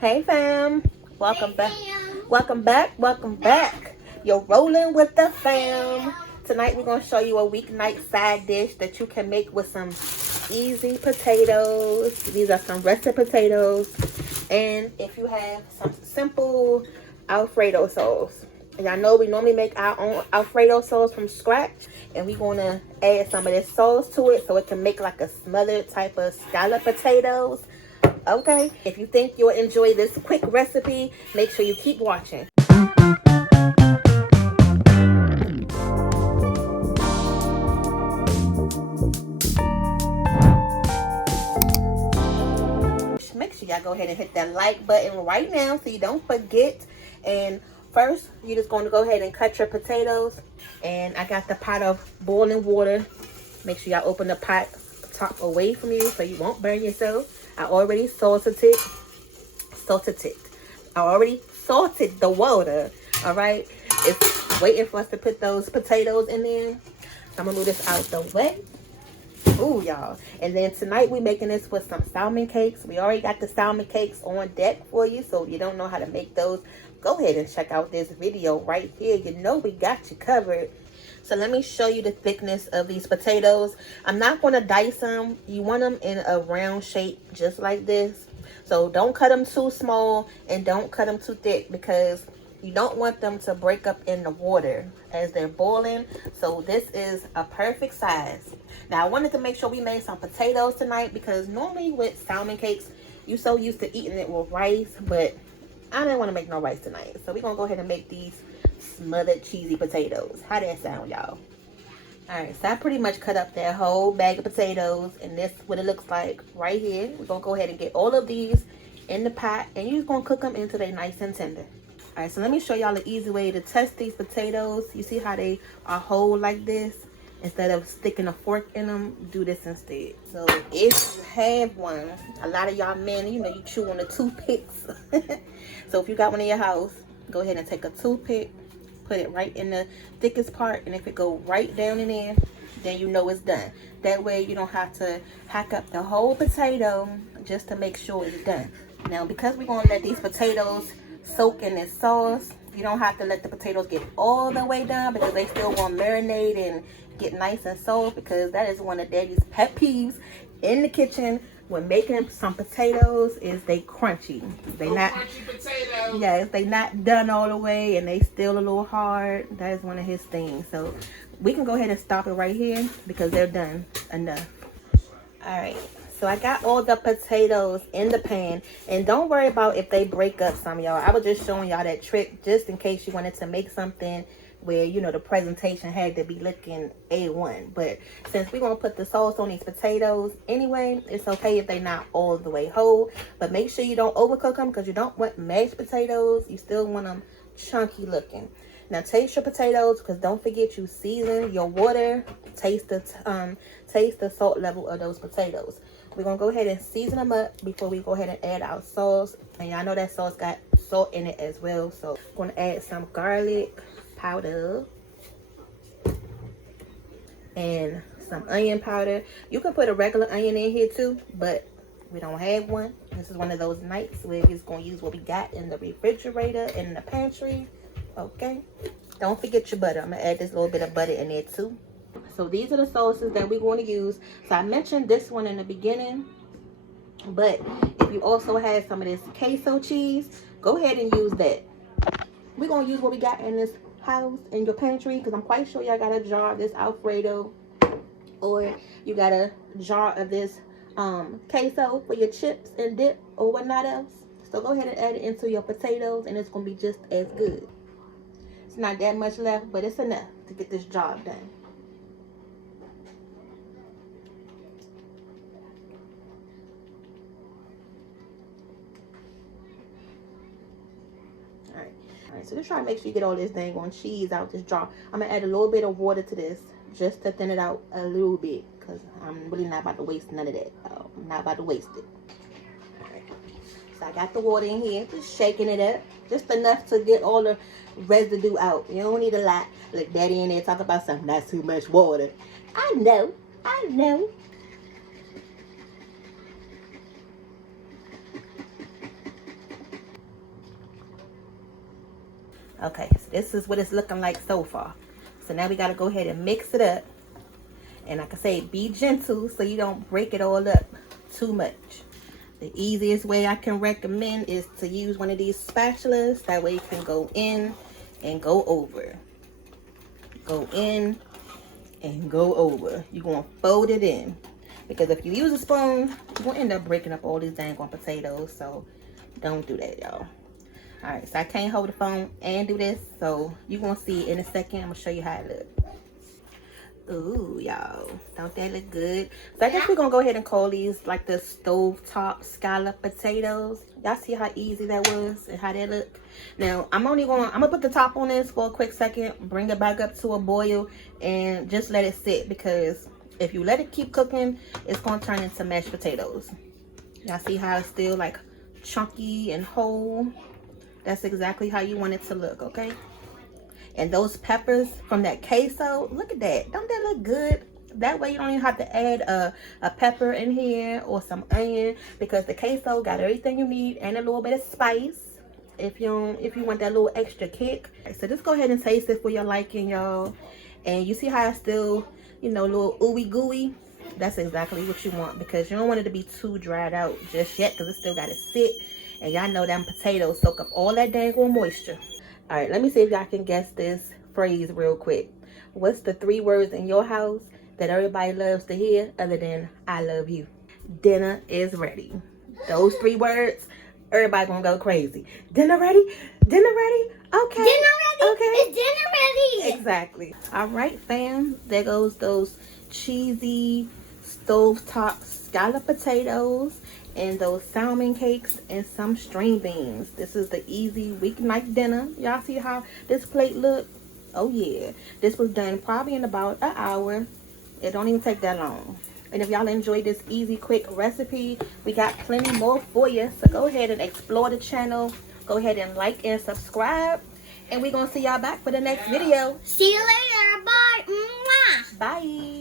Hey fam, welcome back. Welcome back. You're rolling with the fam. Tonight we're gonna show you a weeknight side dish that you can make with some easy potatoes. These are some russet potatoes, and if you have some simple alfredo sauce. And y'all know we normally make our own alfredo sauce from scratch, and we're gonna add some of this sauce to it so it can make like a smothered type of scalloped potatoes. Okay, if you think you'll enjoy this quick recipe, make sure you keep watching. Make sure y'all go ahead and hit that like button right now so you don't forget. And first, you're just going to go ahead and cut your potatoes. And I got the pot of boiling water. Make sure y'all open the pot top away from you so you won't burn yourself. I already salted it. I already salted the water. All right. It's waiting for us to put those potatoes in there. So I'm going to move this out the way. Ooh, y'all. And then tonight we're making this with some salmon cakes. We already got the salmon cakes on deck for you. So if you don't know how to make those, go ahead and check out this video right here. You know we got you covered. So let me show you the thickness of these potatoes. I'm not going to dice them. You want them in a round shape just like this. So don't cut them too small and don't cut them too thick because you don't want them to break up in the water as they're boiling. So this is a perfect size. Now I wanted to make sure we made some potatoes tonight because normally with salmon cakes, you're so used to eating it with rice, but I didn't want to make no rice tonight. So we're going to go ahead and make these smothered cheesy potatoes. How that sound, y'all? Alright, so I pretty much cut up that whole bag of potatoes, and this is what it looks like right here. We're gonna go ahead and get all of these in the pot, and you're just gonna cook them until they're nice and tender. Alright, so let me show y'all the easy way to test these potatoes. You see how they are whole like this? Instead of sticking a fork in them, do this instead. So if you have one, a lot of y'all men, you know, you chew on the toothpicks. So if you got one in your house, go ahead and take a toothpick, put it right in the thickest part, and if it go right down in there, then you know it's done. That way you don't have to hack up the whole potato just to make sure it's done. Now because we're going to let these potatoes soak in this sauce, you don't have to let the potatoes get all the way down because they still want to marinate and get nice and soft, because that is one of Daddy's pet peeves in the kitchen when making some potatoes is they crunchy. They not crunchy potatoes. Yes, they not done all the way and they still a little hard. That is one of his things. So we can go ahead and stop it right here because they're done enough. Alright, so I got all the potatoes in the pan, and don't worry about if they break up some, y'all. I was just showing y'all that trick just in case you wanted to make something where, you know, the presentation had to be looking A1. But since we're going to put the sauce on these potatoes anyway, it's okay if they're not all the way whole. But make sure you don't overcook them because you don't want mashed potatoes. You still want them chunky looking. Now taste your potatoes, because don't forget you season your water. Taste the salt level of those potatoes. We're going to go ahead and season them up before we go ahead and add our sauce. And y'all know that sauce got salt in it as well. So I'm going to add some garlic powder and some onion powder. You can put a regular onion in here too, but we don't have one. This is one of those nights where we're just going to use what we got in the refrigerator and in the pantry. Okay, don't forget your butter. I'm going to add this little bit of butter in there too. So these are the sauces that we're going to use. So I mentioned this one in the beginning, but if you also have some of this queso cheese, go ahead and use that. We're going to use what we got in this house in your pantry, because I'm quite sure y'all got a jar of this alfredo, or you got a jar of this queso for your chips and dip or whatnot else. So go ahead and add it into your potatoes, and it's going to be just as good. It's not that much left, but it's enough to get this job done. Alright, so just try to make sure you get all this dang on cheese out this jar. I'm going to add a little bit of water to this just to thin it out a little bit, because I'm really not about to waste none of that. I'm not about to waste it. Alright, so I got the water in here, just shaking it up. Just enough to get all the residue out. You don't need a lot. Look, Daddy in there talking about something. That's too much water. I know. Okay, so this is what it's looking like so far. So now we got to go ahead and mix it up. And like I say, be gentle so you don't break it all up too much. The easiest way I can recommend is to use one of these spatulas. That way you can go in and go over. Go in and go over. You're going to fold it in. Because if you use a spoon, you're going to end up breaking up all these dang on potatoes. So don't do that, y'all. Alright, so I can't hold the phone and do this. So you're going to see in a second. I'm going to show you how it looks. Ooh, y'all, don't that look good? So I guess we're gonna go ahead and call these like the stovetop scallop potatoes. Y'all see how easy that was and how that look? Now I'm gonna put the top on this for a quick second, bring it back up to a boil, and just let it sit, because if you let it keep cooking, it's gonna turn into mashed potatoes. Y'all see how it's still like chunky and whole? That's exactly how you want it to look, okay? And those peppers from that queso, look at that. Don't that look good? That way you don't even have to add a pepper in here or some onion, because the queso got everything you need and a little bit of spice if you want that little extra kick. So just go ahead and taste it for your liking, y'all. And you see how it's still, you know, a little ooey gooey? That's exactly what you want, because you don't want it to be too dried out just yet, because it still got to sit. And y'all know them potatoes soak up all that dang moisture. All right, let me see if y'all can guess this phrase real quick. What's the 3 words in your house that everybody loves to hear other than I love you? Dinner is ready. Those 3 words, everybody gonna go crazy. Dinner ready? Dinner ready? Okay. Dinner ready? Okay. It's dinner ready. Exactly. All right, fam. There goes those cheesy stovetop scallop potatoes and those salmon cakes and some string beans. This is the easy weeknight dinner. Y'all see how this plate look? Oh yeah, this was done probably in about an hour. It don't even take that long. And if y'all enjoyed this easy quick recipe, we got plenty more for you. So go ahead and explore the channel. Go ahead and like and subscribe, and we're gonna see y'all back for the next video. See you later. Bye. Mwah. Bye.